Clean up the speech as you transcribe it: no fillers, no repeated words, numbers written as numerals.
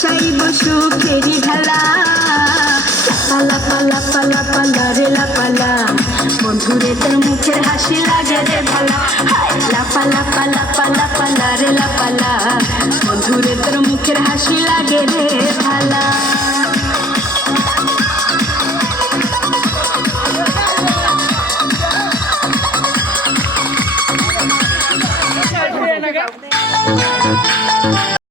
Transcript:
ভাসাইব সুখেরি ভেলা। লাপা লাপা লাপা লাপা লারে লাপালা, বন্ধুরে তোর মুখের হাসি লাগে রে ভালা। লাপা লাপা লাপা লাপা লারে লাপালা, বন্ধুরে তোর মুখের হাসি লাগে রে ভালা।